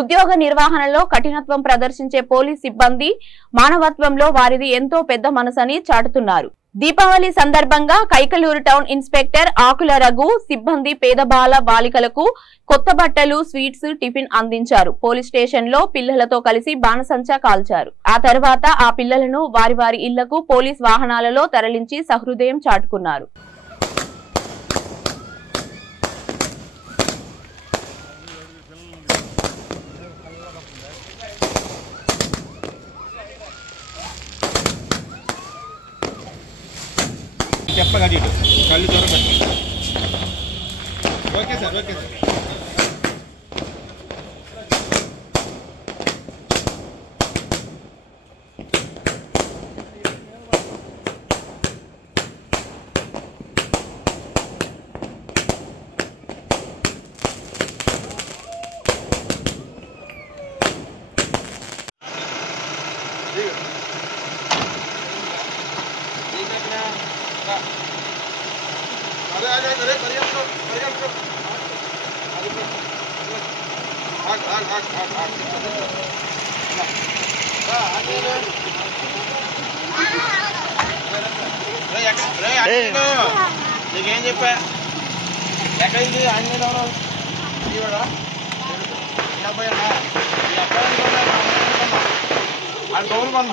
ఉద్యోగ నిర్వహణలో కఠినత్వం ప్రదర్శించే పోలీస్ సిబ్బంది మానవత్వంలో వారిది ఎంతో పెద్ద మనసని చాటుతున్నారు. దీపావళి సందర్భంగా కైకలూరు టౌన్ ఇన్స్పెక్టర్ ఆకుల రఘు సిబ్బంది పేద బాల బాలికలకు కొత్త బట్టలు, స్వీట్స్, టిఫిన్ అందించారు. పోలీస్ స్టేషన్ లో పిల్లలతో కలిసి బాణసంచా కాల్చారు. ఆ తర్వాత ఆ పిల్లలను వారి వారి ఇళ్లకు పోలీస్ వాహనాలలో తరలించి సహృదయం చాటుకున్నారు. చెప్పగలి కళ్ళు దూరం పెట్టండి. Okay sir, okay sir. अरे पर्याप्त నీకేం చెప్పా ఎక్కడైంది ఆంజనేయ అబ్బాయి అది గౌరవం